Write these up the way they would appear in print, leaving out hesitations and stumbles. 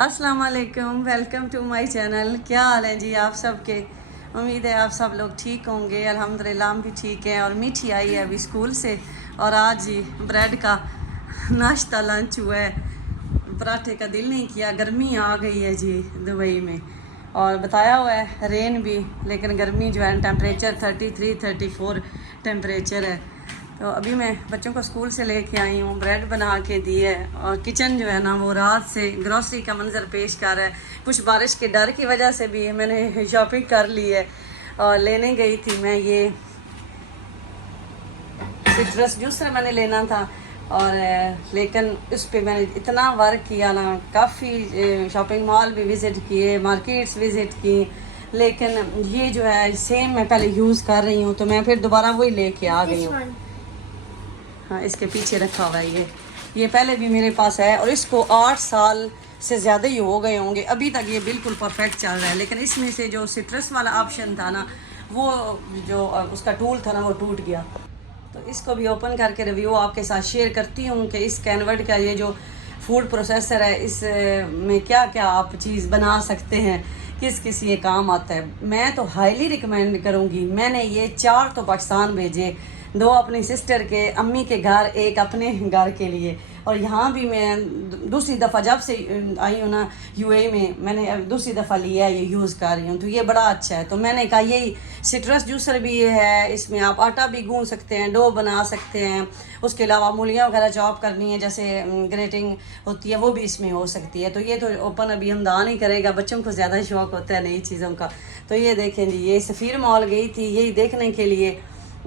अस्सलाम वालेकुम, welcome to my channel. क्या हाल है जी आप सबके? उम्मीद है आप सब लोग ठीक होंगे। अल्हम्दुलिल्लाह हम भी ठीक हैं। और मीठी आई है अभी स्कूल से और आज जी ब्रेड का नाश्ता लंच हुआ है। पराठे का दिल नहीं किया, गर्मी आ गई है जी दुबई में। और बताया हुआ है रेन भी, लेकिन गर्मी जो है टेम्परेचर 33-34 टेम्परेचर है। तो अभी मैं बच्चों को स्कूल से लेके आई हूँ, ब्रेड बना के दी है। और किचन जो है ना वो रात से ग्रॉसरी का मंजर पेश कर रहा है। कुछ बारिश के डर की वजह से भी मैंने शॉपिंग कर ली है। और लेने गई थी मैं ये सिट्रस जूसर मैंने लेना था। और लेकिन उस पर मैंने इतना वर्क किया ना, काफ़ी शॉपिंग मॉल भी विज़िट किए, मार्केट्स विज़िट की, लेकिन ये जो है सेम मैं पहले यूज़ कर रही हूँ तो मैं फिर दोबारा वही लेके आ गई हूँ। हाँ, इसके पीछे रखा हुआ है ये पहले भी मेरे पास है और इसको 8 साल से ज़्यादा ही हो गए होंगे, अभी तक ये बिल्कुल परफेक्ट चल रहा है। लेकिन इसमें से जो सिट्रस वाला ऑप्शन था ना, वो जो उसका टूल था ना वो टूट गया। तो इसको भी ओपन करके रिव्यू आपके साथ शेयर करती हूँ कि इस कैनवर्ड का ये जो फूड प्रोसेसर है, इस में क्या क्या आप चीज़ बना सकते हैं, किस किस ये काम आता है। मैं तो हाईली रिकमेंड करूँगी। मैंने ये 4 तो पाकिस्तान भेजे, 2 अपनी सिस्टर के अम्मी के घर, एक अपने घर के लिए। और यहाँ भी मैं दूसरी दफ़ा जब से आई हूँ ना यूएई में, मैंने दूसरी दफ़ा लिया है, ये यूज़ कर रही हूँ तो ये बड़ा अच्छा है। तो मैंने कहा यही सिट्रस जूसर भी ये है, इसमें आप आटा भी गूंद सकते हैं, डो बना सकते हैं। उसके अलावा मूलियाँ वगैरह चॉप करनी है, जैसे ग्रेटिंग होती है, वो भी इसमें हो सकती है। तो ये तो ओपन अभी हम दान ही करेगा, बच्चों को ज़्यादा शौक़ होता है नई चीज़ों का। तो ये देखें जी, ये सफ़ीर मॉल गई थी यही देखने के लिए,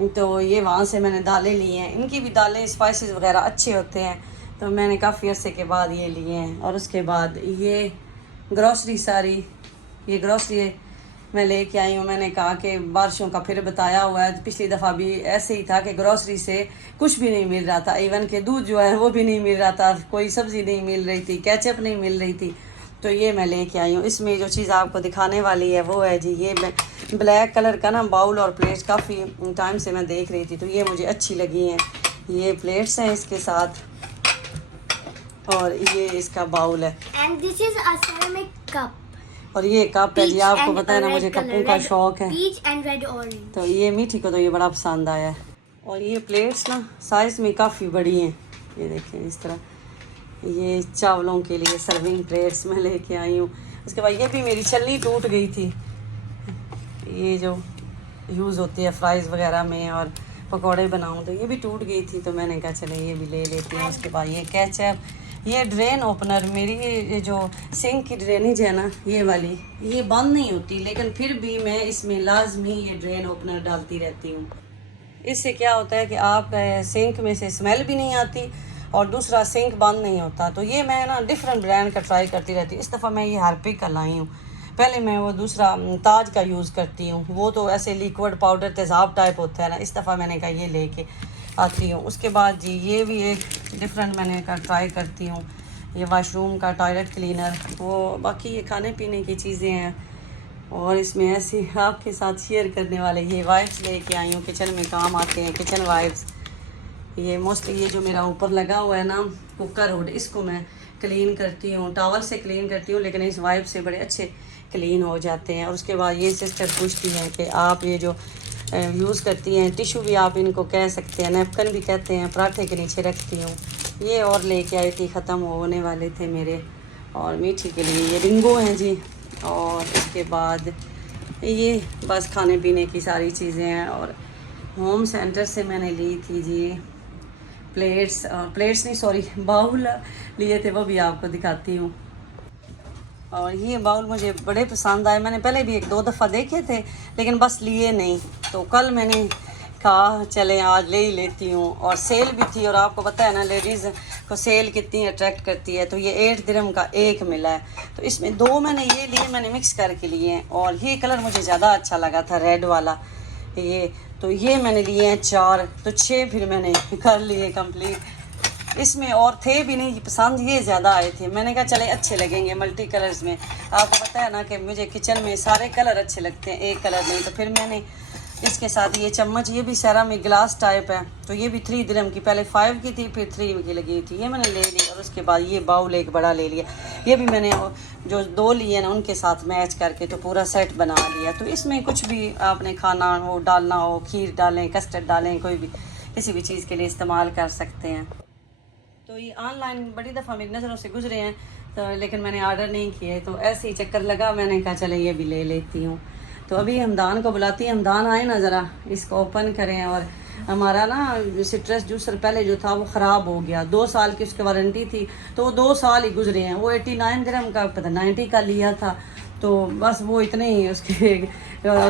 तो ये वहाँ से मैंने दालें ली हैं। इनकी भी दालें स्पाइसेस वगैरह अच्छे होते हैं, तो मैंने काफ़ी अरसे के बाद ये लिए हैं। और उसके बाद ये ग्रॉसरी सारी, ये ग्रॉसरी मैं लेके आई हूँ। मैंने कहा कि बारिशों का फिर बताया हुआ है, पिछली दफ़ा भी ऐसे ही था कि ग्रॉसरी से कुछ भी नहीं मिल रहा था, इवन के दूध जो है वो भी नहीं मिल रहा था, कोई सब्ज़ी नहीं मिल रही थी, केचप नहीं मिल रही थी। तो ये मैं लेके आई हूँ। इसमें जो चीज़ आपको दिखाने वाली है वो है जी ये ब्लैक कलर का ना बाउल और प्लेट्स, काफ़ी टाइम से मैं देख रही थी तो ये मुझे अच्छी लगी हैं। ये प्लेट्स हैं इसके साथ और ये इसका बाउल है। And this is a ceramic cup. और ये कप है जी, आपको पता है ना मुझे कपों का शौक है। Peach and red orange. तो ये मीठी को तो ये बड़ा पसंद आया है। और ये प्लेट्स ना साइज़ में काफ़ी बड़ी हैं, ये देखें इस तरह। ये चावलों के लिए सर्विंग प्लेट्स मैं लेके आई हूँ। उसके बाद ये भी मेरी छलनी टूट गई थी, ये जो यूज़ होती है फ्राइज़ वगैरह में और पकौड़े बनाऊँ, तो ये भी टूट गई थी। तो मैंने कहा चले ये भी ले लेती हूँ। उसके बाद ये केचप, ये ड्रेन ओपनर, मेरी ये जो सिंक की ड्रेनेज है ना ये वाली, ये बंद नहीं होती, लेकिन फिर भी मैं इसमें लाजमी ये ड्रेन ओपनर डालती रहती हूँ। इससे क्या होता है कि आप सिंक में से स्मेल भी नहीं आती और दूसरा सिंक बंद नहीं होता। तो ये मैं ना डिफरेंट ब्रांड का ट्राई करती रहती हूँ। इस दफ़ा मैं ये हार्पिक का लाई हूँ। पहले मैं वो दूसरा ताज का यूज़ करती हूँ, वो तो ऐसे लिक्विड पाउडर तेज़ाब टाइप होता है ना। इस दफ़ा मैंने कहा ये लेके आती हूँ। उसके बाद जी ये भी एक डिफरेंट मैंने का ट्राई करती हूँ, ये वाशरूम का टॉयलेट क्लीनर। वो बाकी ये खाने पीने की चीज़ें हैं और इसमें ऐसी आपके साथ शेयर करने वाले ये वाइप्स लेके आई हूँ, किचन में काम आते हैं, किचन वाइप्स। ये मोस्टली ये जो मेरा ऊपर लगा हुआ है ना कुकर हुड, इसको मैं क्लीन करती हूँ, टॉवल से क्लीन करती हूँ, लेकिन इस वाइप से बड़े अच्छे क्लीन हो जाते हैं। और उसके बाद ये सिस्टर पूछती हैं कि आप ये जो यूज़ करती हैं, टिशू भी आप इनको कह सकते हैं, नैपकिन भी कहते हैं, पराठे के नीचे रखती हूँ। ये और लेके आई थी, ख़त्म होने वाले थे मेरे। और मीठी के लिए ये रिंगो हैं जी। और इसके बाद ये बस खाने पीने की सारी चीज़ें हैं। और होम सेंटर से मैंने ली थी जी प्लेट्स नहीं सॉरी बाउल लिए थे, वो भी आपको दिखाती हूँ। और ये बाउल मुझे बड़े पसंद आए। मैंने पहले भी 1-2 दफ़ा देखे थे लेकिन बस लिए नहीं, तो कल मैंने कहा चले आज ले ही लेती हूँ। और सेल भी थी और आपको पता है ना लेडीज़ को सेल कितनी अट्रैक्ट करती है। तो ये 8 दिरहम का एक मिला है, तो इसमें 2 मैंने ये लिए, मैंने मिक्स करके लिए हैं। और ये कलर मुझे ज़्यादा अच्छा लगा था, रेड वाला ये, तो ये मैंने लिए हैं 4, तो 6 फिर मैंने कर लिए कंप्लीट। इसमें और थे भी नहीं पसंद, ये ज़्यादा आए थे। मैंने कहा चले अच्छे लगेंगे मल्टी कलर्स में। आपको पता है ना कि मुझे किचन में सारे कलर अच्छे लगते हैं, एक कलर नहीं। तो फिर मैंने इसके साथ ये चम्मच, ये भी सेरामिक ग्लास टाइप है, तो ये भी 3 दिरहम की, पहले 5 की थी फिर 3 की लगी थी, ये मैंने ले ली। और उसके बाद ये बाउल एक बड़ा ले लिया, ये भी मैंने जो 2 लिए ना उनके साथ मैच करके तो पूरा सेट बना लिया। तो इसमें कुछ भी आपने खाना हो, डालना हो, खीर डालें, कस्टर्ड डालें, कोई भी किसी भी चीज़ के लिए इस्तेमाल कर सकते हैं। तो ये ऑनलाइन बड़ी दफ़ा मेरी नज़रों से गुजरे हैं, तो लेकिन मैंने ऑर्डर नहीं किए, तो ऐसे ही चक्कर लगा, मैंने कहा चले ये भी ले लेती हूँ। तो अभी हमदान को बुलाती हैं, हमदान आए ना ज़रा इसको ओपन करें। और हमारा ना सिट्रस जूसर पहले जो था वो ख़राब हो गया, 2 साल की उसकी वारंटी थी, तो वो 2 साल ही गुजरे हैं। वो 89 दिरहम का पता 90 का लिया था, तो बस वो इतने ही उसके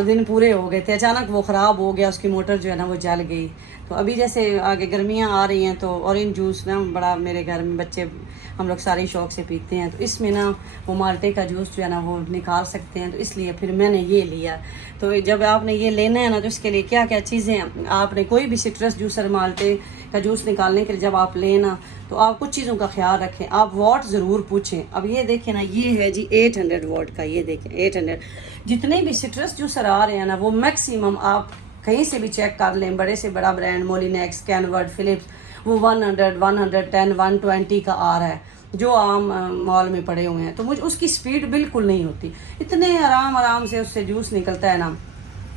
दिन पूरे हो गए थे, अचानक वो ख़राब हो गया, उसकी मोटर जो है ना वो जल गई। तो अभी जैसे आगे गर्मियाँ आ रही हैं तो ऑरेंज जूस ना बड़ा मेरे घर में बच्चे हम लोग सारे शौक़ से पीते हैं, तो इसमें ना वो माल्टे का जूस जो है ना वो निकाल सकते हैं, तो इसलिए फिर मैंने ये लिया। तो जब आपने ये लेना है ना तो इसके लिए क्या क्या चीज़ें आपने, कोई भी सिट्रस जूसर माल्टे का जूस निकालने के लिए जब आप लेना तो आप कुछ चीज़ों का ख्याल रखें, आप वॉट ज़रूर पूछें। अब ये देखें ना, ये है जी 800 वॉट का, ये देखें 800। जितने भी सिट्रस जूसर आ रहे हैं ना वो मैक्सिमम आप कहीं से भी चेक कर लें, बड़े से बड़ा ब्रांड मोलिनेक्स, कैनवर्ड, फिलिप्स, वो 100, 110, 120 का आ रहा है जो आम मॉल में पड़े हुए हैं। तो मुझे उसकी स्पीड बिल्कुल नहीं होती, इतने आराम से उससे जूस निकलता है ना,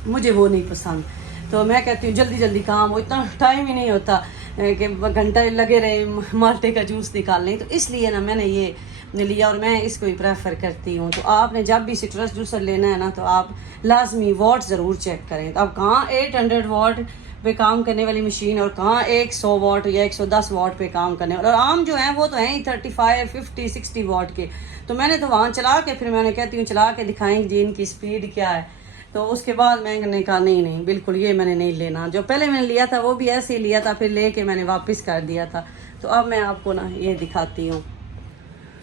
मुझे वो नहीं पसंद। तो मैं कहती हूँ जल्दी जल्दी काम हो, इतना टाइम ही नहीं होता कि घंटा लगे रहे माल्टे का जूस निकालने, तो इसलिए ना मैंने ये लिया और मैं इसको ही प्रेफर करती हूँ। तो आपने जब भी सिट्रस जूसर लेना है ना तो आप लाजमी वॉट ज़रूर चेक करें। तो अब कहाँ 800 वॉट पे काम करने वाली मशीन और कहाँ 100 वॉट या 110 वॉट पे काम करने वाले, और आम जो हैं वो तो हैं ही 35, 50, 60 वॉट के। तो मैंने तो वहाँ चला के फिर मैंने कहती हूँ चला के दिखाएंगे जी इनकी स्पीड क्या है। तो उसके बाद मैंने कहा नहीं बिल्कुल ये मैंने नहीं लेना। जो पहले मैंने लिया था वो भी ऐसे ही लिया था, फिर लेके मैंने वापस कर दिया था। तो अब मैं आपको ना ये दिखाती हूँ।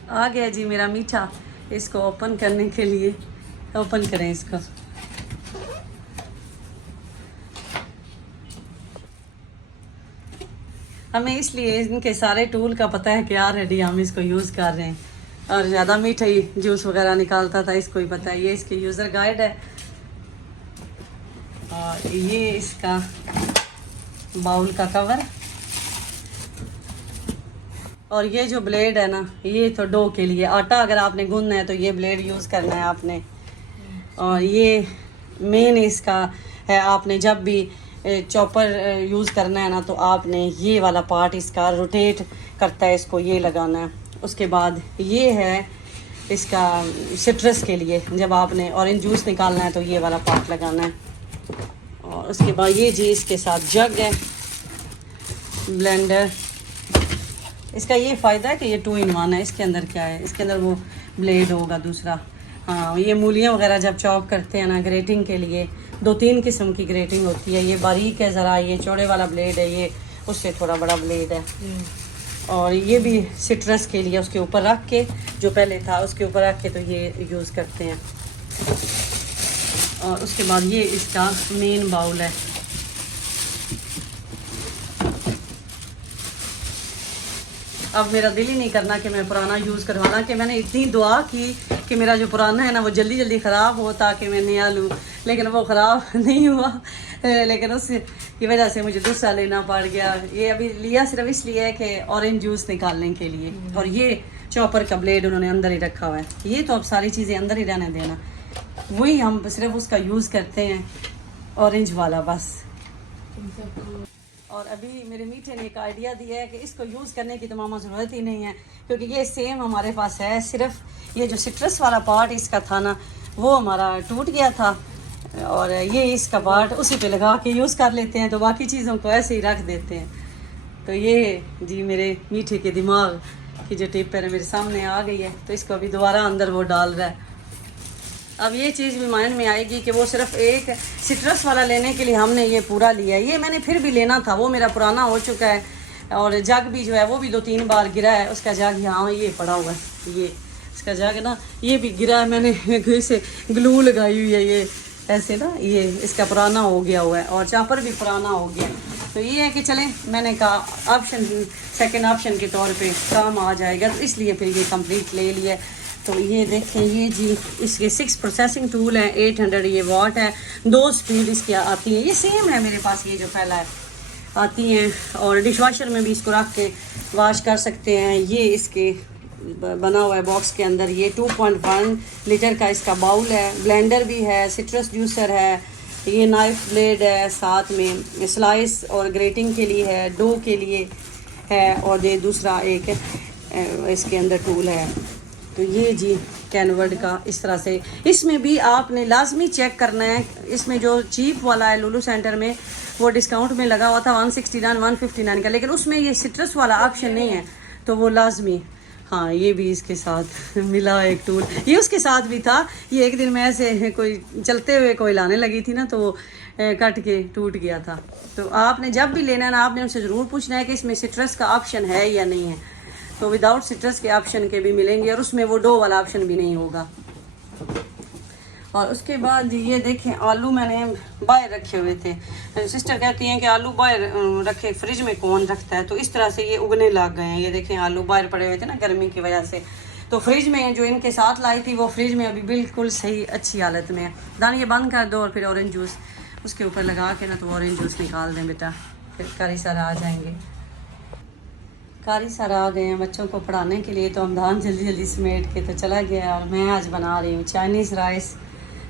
आ गया जी मेरा मीठा, इसको ओपन करने के लिए, ओपन करें इसको। हमें इसलिए इनके सारे टूल का पता है कि ऑलरेडी हम इसको यूज़ कर रहे हैं, और ज़्यादा मीठा ही जूस वगैरह निकालता था, इसको ही पता है। ये इसकी यूज़र गाइड है, और ये इसका बाउल का कवर, और ये जो ब्लेड है ना ये तो डो के लिए, आटा अगर आपने गूंदना है तो ये ब्लेड यूज़ करना है आपने। और ये मेन इसका है, आपने जब भी चॉपर यूज़ करना है ना तो आपने ये वाला पार्ट इसका रोटेट करता है, इसको ये लगाना है। उसके बाद ये है इसका सिट्रस के लिए, जब आपने ऑरेंज जूस निकालना है तो ये वाला पार्ट लगाना है। और उसके बाद ये जी इसके साथ जग है, ब्लेंडर। इसका ये फ़ायदा है कि ये 2 in 1 है। इसके अंदर क्या है, इसके अंदर वो ब्लेड होगा दूसरा। हाँ, ये मूलियाँ वगैरह जब चॉप करते हैं ना ग्रेटिंग के लिए, 2-3 किस्म की ग्रेटिंग होती है। ये बारीक है ज़रा, ये चौड़े वाला ब्लेड है, ये उससे थोड़ा बड़ा ब्लेड है। और ये भी सिट्रस के लिए उसके ऊपर रख के, जो पहले था उसके ऊपर रख के तो ये यूज़ करते हैं। और उसके बाद ये इसका मेन बाउल है। अब मेरा दिल ही नहीं करना कि मैं पुराना यूज़ करवाना, कि मैंने इतनी दुआ की कि मेरा जो पुराना है ना वो जल्दी जल्दी ख़राब हो ताकि मैं नया लूँ, लेकिन वो ख़राब नहीं हुआ। लेकिन उसकी वजह से मुझे दूसरा लेना पड़ गया। ये अभी लिया सिर्फ इसलिए है कि ऑरेंज जूस निकालने के लिए। और ये चॉपर का ब्लेड उन्होंने अंदर ही रखा हुआ है। ये तो अब सारी चीज़ें अंदर ही रहने देना, वही हम सिर्फ उसका यूज़ करते हैं, ऑरेंज वाला बस। और अभी मेरे मीठे ने एक आइडिया दिया है कि इसको यूज़ करने की तो मामा ज़रूरत ही नहीं है, क्योंकि ये सेम हमारे पास है। सिर्फ ये जो सिट्रस वाला पार्ट इसका था ना वो हमारा टूट गया था, और ये इसका पार्ट उसी पे लगा के यूज़ कर लेते हैं, तो बाकी चीज़ों को ऐसे ही रख देते हैं। तो ये जी मेरे मीठे के दिमाग की जो टिप है मेरे सामने आ गई है, तो इसको अभी दोबारा अंदर वो डाल रहा है। अब ये चीज़ भी माइंड में आएगी कि वो सिर्फ एक सिट्रस वाला लेने के लिए हमने ये पूरा लिया है। ये मैंने फिर भी लेना था, वो मेरा पुराना हो चुका है। और जग भी जो है वो भी 2-3 बार गिरा है, उसका जग यहाँ ये पड़ा हुआ है, ये इसका जग ना ये भी गिरा है, मैंने इसे ग्लू लगाई हुई है, ये ऐसे ना ये इसका पुराना हो गया हुआ है, और चापर भी पुराना हो गया। तो ये है कि चलें, मैंने कहा ऑप्शन सेकंड ऑप्शन के तौर पे काम आ जाएगा, तो इसलिए फिर ये कंप्लीट ले लिया। तो ये देखें, ये जी इसके 6 प्रोसेसिंग टूल हैं, 800 ये वाट है, 2 स्पीड इसकी आती है। ये सेम है मेरे पास, ये जो पहला है आती हैं, और डिश वॉशर में भी इसको रख के वॉश कर सकते हैं। ये इसके बना हुआ है बॉक्स के अंदर। ये 2.1 लीटर का इसका बाउल है, ब्लेंडर भी है, सिट्रस जूसर है, ये नाइफ ब्लेड है, साथ में स्लाइस और ग्रेटिंग के लिए है, डो के लिए है, और ये दूसरा एक इसके अंदर टूल है। तो ये जी कैनवर्ड का इस तरह से। इसमें भी आपने लाजमी चेक करना है, इसमें जो चीप वाला है लुलू सेंटर में वो डिस्काउंट में लगा हुआ था 169 159 का, लेकिन उसमें ये सिट्रस वाला ऑप्शन नहीं है, तो वो लाजमी। हाँ, ये भी इसके साथ मिला एक टूल, ये उसके साथ भी था। ये एक दिन मैं ऐसे कोई चलते हुए कोई लाने लगी थी ना, तो वो कट के टूट गया था। तो आपने जब भी लेना है ना, आपने उनसे ज़रूर पूछना है कि इसमें सिट्रस का ऑप्शन है या नहीं है। तो विदाउट सिट्रस के ऑप्शन के भी मिलेंगे, और उसमें वो डो वाला ऑप्शन भी नहीं होगा। और उसके बाद ये देखें, आलू मैंने बाहर रखे हुए थे। सिस्टर कहती हैं कि आलू बाहर रखे, फ्रिज में कौन रखता है, तो इस तरह से ये उगने लग गए हैं। ये देखें, आलू बाहर पड़े हुए थे ना गर्मी की वजह से, तो फ्रिज में जो इनके साथ लाई थी वो फ्रिज में अभी बिल्कुल सही अच्छी हालत में है। दान ये बंद कर दो और फिर ऑरेंज जूस उसके ऊपर लगा के ना, तो ऑरेंज जूस निकाल दें बेटा, फिर कारी सर आ जाएंगे। कारी सर आ गए हैं बच्चों को पढ़ाने के लिए, तो हमदान जल्दी जल्दी समेट के तो चला गया। और मैं आज बना रही हूँ चाइनीज़ राइस,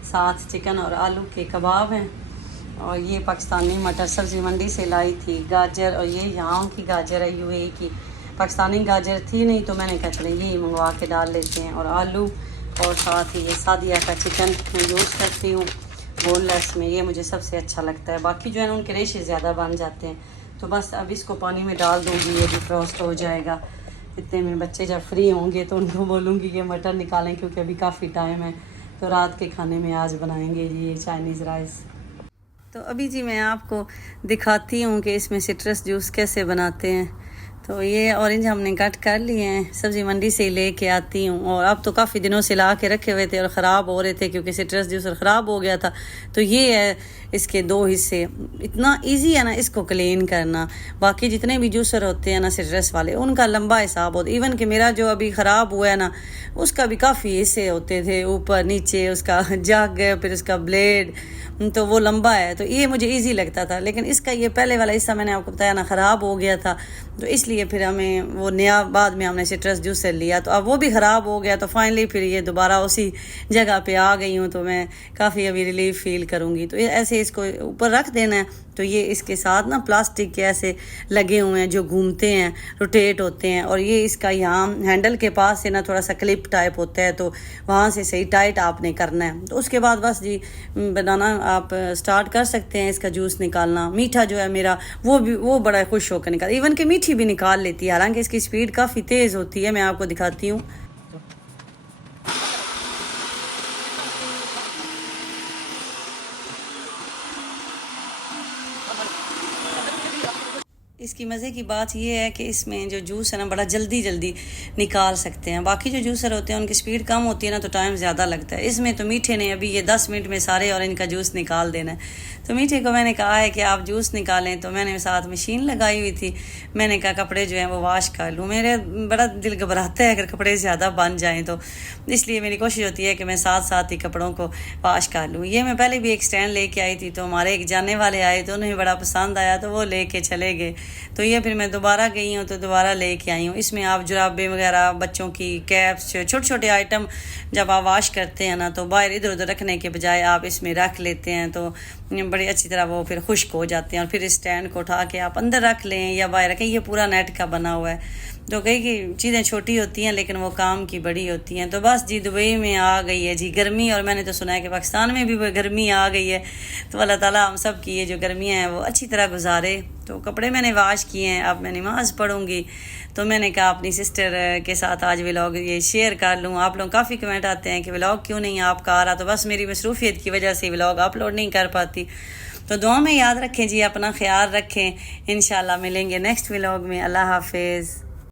साथ चिकन और आलू के कबाब हैं। और ये पाकिस्तानी मटर सब्ज़ी मंडी से लाई थी, गाजर, और ये यहाँ की गाजर है यूएई की, पाकिस्तानी गाजर थी नहीं, तो मैंने कहा चले यही मंगवा के डाल लेते हैं। और आलू, और साथ ही ये सादिया का चिकन मैं यूज़ करती हूँ बोनलेस में, ये मुझे सबसे अच्छा लगता है। बाकी जो है ना उनके रेशे ज़्यादा बन जाते हैं। तो बस अब इसको पानी में डाल दूँगी, ये भी फ्रोस्ट हो जाएगा। इतने में बच्चे जब फ्री होंगे तो उनको बोलूँगी कि मटर निकालें, क्योंकि अभी काफ़ी टाइम है। तो रात के खाने में आज बनाएंगे जी ये चाइनीज़ राइस। तो अभी जी मैं आपको दिखाती हूँ कि इसमें सिट्रस जूस कैसे बनाते हैं। तो ये ऑरेंज हमने कट कर लिए हैं, सब्ज़ी मंडी से लेके आती हूँ, और अब तो काफ़ी दिनों से ला के रखे हुए थे और ख़राब हो रहे थे क्योंकि सिट्रस जूसर ख़राब हो गया था। तो ये है इसके 2 हिस्से। इतना इजी है ना इसको क्लीन करना। बाकी जितने भी जूसर होते हैं ना सिट्रस वाले, उनका लंबा हिसाब होता है। इवन कि मेरा जो अभी ख़राब हुआ है ना, उसका भी काफ़ी हिस्से होते थे, ऊपर नीचे उसका जग, फिर उसका ब्लेड, तो वो लंबा है। तो ये मुझे इजी लगता था, लेकिन इसका ये पहले वाला हिस्सा मैंने आपको बताया ना ख़राब हो गया था, तो इसलिए फिर हमें वो नया बाद में हमने सिट्रस जूसर लिया। तो अब वो भी ख़राब हो गया, तो फाइनली फिर ये दोबारा उसी जगह पे आ गई हूँ। तो मैं काफ़ी अभी रिलीफ फील करूँगी। तो ये ऐसे इसको ऊपर रख देना है। तो ये इसके साथ ना प्लास्टिक के ऐसे लगे हुए हैं जो घूमते हैं, रोटेट होते हैं, और ये इसका यहाँ हैंडल के पास से ना थोड़ा सा क्लिप टाइप होता है, तो वहाँ से सही टाइट आपने करना है। तो उसके बाद बस जी बनाना आप स्टार्ट कर सकते हैं, इसका जूस निकालना। मीठा जो है मेरा वो बड़ा खुश होकर निकाल, इवन कि मीठी भी निकाल लेती है, हालांकि इसकी स्पीड काफ़ी तेज़ होती है। मैं आपको दिखाती हूँ। इसकी मज़े की बात यह है कि इसमें जो जूस है ना बड़ा जल्दी जल्दी निकाल सकते हैं। बाकी जो जूसर होते हैं उनकी स्पीड कम होती है ना, तो टाइम ज़्यादा लगता है। इसमें तो मीठे ने अभी ये 10 मिनट में सारे ऑरेंज का जूस निकाल देना है। तो मीठे को मैंने कहा है कि आप जूस निकालें, तो मैंने साथ मशीन लगाई हुई थी। मैंने कहा कपड़े जो हैं वो वॉश कर लूँ। मेरे बड़ा दिल घबराता है अगर कपड़े ज़्यादा बन जाएँ, तो इसलिए मेरी कोशिश होती है कि मैं साथ साथ ही कपड़ों को वॉश कर लूँ। ये मैं पहले भी एक स्टैंड लेके आई थी, तो हमारे एक जानने वाले आए तो उन्हें बड़ा पसंद आया, तो वो लेके चले गए। तो ये फिर मैं दोबारा गई हूँ तो दोबारा लेके आई हूँ। इसमें आप जुराबे वगैरह, बच्चों की कैप्स, छोटे छोटे आइटम जब आप वॉश करते हैं ना, तो बाहर इधर उधर रखने के बजाय आप इसमें रख लेते हैं, तो बड़ी अच्छी तरह वो फिर खुश्क हो जाते हैं। और फिर इस स्टैंड को उठा के आप अंदर रख लें या बाहर रखें। ये पूरा नेट का बना हुआ है। तो कई की चीज़ें छोटी होती हैं लेकिन वो काम की बड़ी होती हैं। तो बस जी दुबई में आ गई है जी गर्मी, और मैंने तो सुना है कि पाकिस्तान में भी वो गर्मी आ गई है। तो अल्लाह ताला हम सब की ये जो गर्मियाँ हैं वो अच्छी तरह गुजारे। तो कपड़े मैंने वॉश किए हैं, अब मैं नमाज़ पढ़ूँगी। तो मैंने कहा अपनी सिस्टर के साथ आज व्लॉग ये शेयर कर लूँ। आप लोग काफ़ी कमेंट आते हैं कि व्लॉग क्यों नहीं आपका आ रहा, तो बस मेरी मसरूफियत की वजह से व्लॉग अपलोड नहीं कर पाती। तो दुआ में याद रखें जी, अपना ख्याल रखें। इंशाल्लाह मिलेंगे नेक्स्ट व्लॉग में। अल्लाह हाफिज़।